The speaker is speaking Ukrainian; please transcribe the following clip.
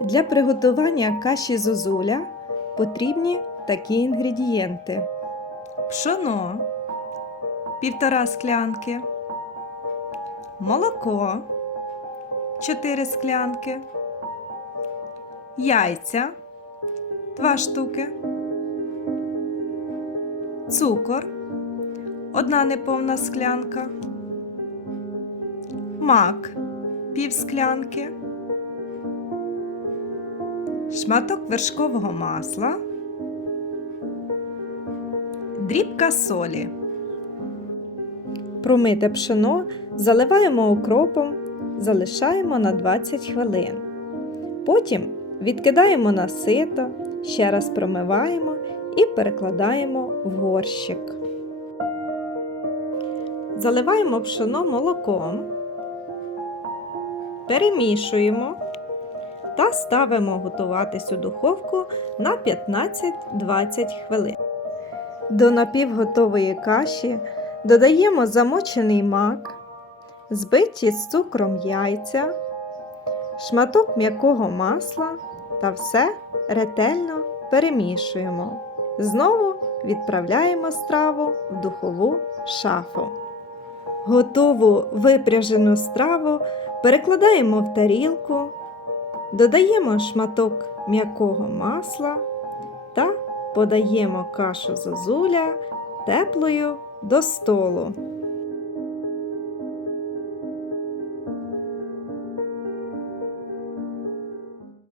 Для приготування каші зозуля потрібні такі інгредієнти: пшоно півтора склянки, молоко 4 склянки, яйця 2 штуки, цукор 1 неповна склянка, мак пів склянки шматок вершкового масла, дрібка солі. Промите пшено заливаємо окропом, залишаємо на 20 хвилин. Потім відкидаємо на сито, ще раз промиваємо і перекладаємо в горщик. Заливаємо пшено молоком, перемішуємо та ставимо готуватись у духовку на 15-20 хвилин. До напівготової каші додаємо замочений мак, збиті з цукром яйця, шматок м'якого масла та все ретельно перемішуємо. Знову відправляємо страву в духову шафу. Готову випряжену страву перекладаємо в тарілку. Додаємо шматок м'якого масла та подаємо кашу зозуля теплою до столу.